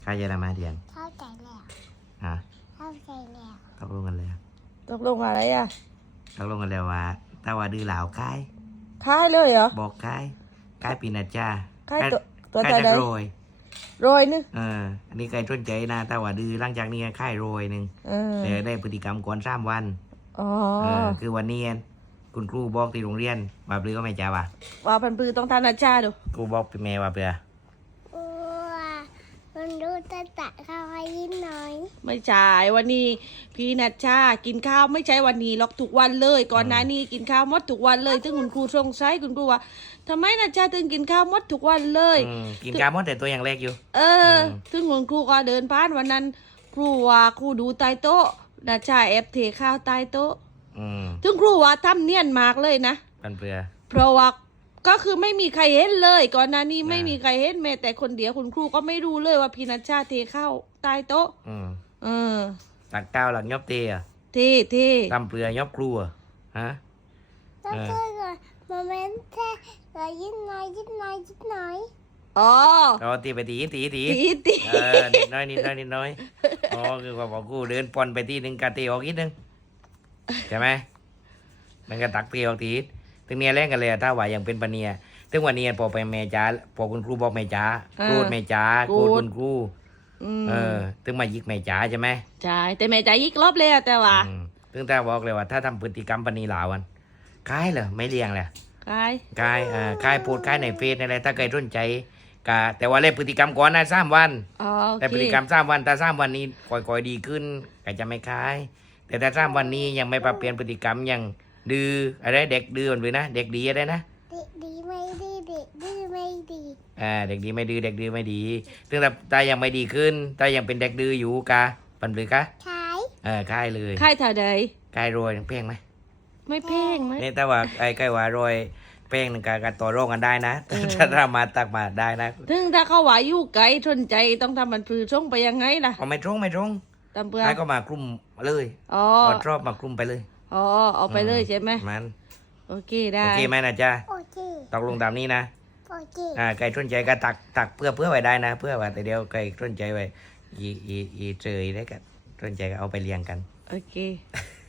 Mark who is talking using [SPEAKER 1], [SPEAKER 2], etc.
[SPEAKER 1] ใครจะละมาเดียน
[SPEAKER 2] เข้าใจแล้ว
[SPEAKER 1] ฮะ
[SPEAKER 2] เข้าใจแล้ว
[SPEAKER 1] ตกลงกันแล้ว
[SPEAKER 3] ตกลงอะไรอ่ะ
[SPEAKER 1] ตกลงกันแล้วว่าถ้าว่าดื้อเหล่าคาย
[SPEAKER 3] ค่ายเลยเหรอ
[SPEAKER 1] บอกคายคายปีนัดจ้า
[SPEAKER 3] ค่ายตัว
[SPEAKER 1] คาย
[SPEAKER 3] ใจ
[SPEAKER 1] นั
[SPEAKER 3] ใด
[SPEAKER 1] กโรย
[SPEAKER 3] โรยนึก
[SPEAKER 1] อันนี้ใครสนใจนะถ้าว่าดื้อหลังจากนี้คายโรยหนึ่งแต่ได้พฤติกรรมก่อน3 วัน
[SPEAKER 3] อ๋อ
[SPEAKER 1] คือวันนี้คุณครูบอกที่โรงเรียนว่าปลือก็ไม่จ้าว่ะ
[SPEAKER 3] ว่าพันปือต้องทานอาจารย์ดู
[SPEAKER 1] ครูบอกพี่แม่ว่าเปลือ
[SPEAKER 2] ว่ามันดูตะตะเข้าให้ยิ้มหน่อย
[SPEAKER 3] ไม่ใช่วันนี้พี่นัชชากินข้าวไม่ใช่วันนี้หรอกทุกวันเลยก่อนหน้านี้กินข้าวหมดทุกวันเลยถึงคุณครูสงสัยคุณครูว่าทำไมนัชชาถึงกินข้าวหมดทุกวันเลย
[SPEAKER 1] กินข้าวหมดแต่ตัวยังเล็กอยู่
[SPEAKER 3] ถึงคุณครูก็เดินผ่านวันนั้นครูว่าครูดูใต้โต๊ะนัชชาแอบเทข้าวใต้โต๊ะถึงครูว่าทำเนียนมากเลยนะ
[SPEAKER 1] มันเปลือ
[SPEAKER 3] เพราะว่าก็คือไม่มีใครเห็นเลยก่อนหน้านี้ไม่มีใครเห็นแม้แต่คนเดียวคุณครูก็ไม่รู้เลยว่าพี่นัชชาเทข้าวใต้โต๊ะ
[SPEAKER 1] ตักข้าวหลังยอบเตะ
[SPEAKER 3] เท
[SPEAKER 1] ตำเปลือยอบครัวฮะ
[SPEAKER 2] แล้วก็โมเมนต์แค่ยิ้มหน่อยยิ้มหน่อยยิ้มหน่อย
[SPEAKER 3] อ๋อ
[SPEAKER 1] เราตีไปตีนิดน้อยนิดน้อยอ๋อคือว่าบอกกูเดินปอนไปทีหนึ่งกาเตะออกนิดนึงใช่ไหมมันก็ตักเตะออกทีถึงเนี้ยแรงกันเลยถ้าว่ายังเป็นปะเนียถึงวันนี้พอไปแม่จ้าพอคุณครูบอกแม่จ้าโกรธแม่จ้าโกรธคุณครูถึงมายิกแม่จ้าใช่ไหม
[SPEAKER 3] ใช่แต่แม่จ๋ายิกรอบเลยแต่ว่า
[SPEAKER 1] ถึงแต่บอกเลยว่าถ้าทำพฤติกรรมปะนีหลาวันคายเหรอไม่เลี้ยงเลย
[SPEAKER 3] คาย
[SPEAKER 1] คายพูดคายในเฟซอะไรถ้าใครสนใจกะแต่ว่าเล่นพฤติกรรมก่อนนะ3 วันแต่พฤติกรรม3 วันแต่3 วันนี้ค่อยๆดีขึ้นก็จะไม่คายแต่ถ้า3 วันนี้ยังไม่ปรับเปลี่ยนพฤติกรรมยังดื้ออะไรเด็กดื้อหรือนะเด็กดีอะไรนะ
[SPEAKER 2] เด็กดีไม่ดีเด็กดื้อไม่ดี
[SPEAKER 1] เด็กดีไม่ดื้อเด็กดื้อไม่ดีซึ่งถ้ายังไม่ดีขึ้นถ้ายังเป็นเด็กดื้ออยู่กะปันหรือกะ
[SPEAKER 2] ขาย
[SPEAKER 1] คายเลย
[SPEAKER 3] คายเท่าใด
[SPEAKER 1] คายโรยแพงไหม
[SPEAKER 3] ไม่แพงไหม
[SPEAKER 1] นี่แต่ว่าไอ้ใกล้ว่าโรยแป้งหนึ่งการต่อรองกันได้นะถ้าเรามาตักมาได้นะ
[SPEAKER 3] ถึงถ้าเขาว่าอยู่ไกลสนใจต้องทำมันปลือช่งไปยังไงล่ะ
[SPEAKER 1] ไม่ตรง
[SPEAKER 3] ตามเปลือก
[SPEAKER 1] ไอ้ก็มากลุ่มเลยชอบมากลุ่มไปเลย
[SPEAKER 3] เอาไปเลยใช่ไหม
[SPEAKER 1] มัน
[SPEAKER 3] โอเคได้
[SPEAKER 1] โอเคไหมนะจ๊ะ
[SPEAKER 2] โอเค
[SPEAKER 1] ตกลงตามนี้นะ
[SPEAKER 2] โอเค
[SPEAKER 1] ใครสนใจก็ตักเพื่อไว้ได้นะเพื่อว่าแต่เดียวใครสนใจไว้เจยได้กันสนใจก็เอาไปเลี้ยงกัน
[SPEAKER 3] โอเค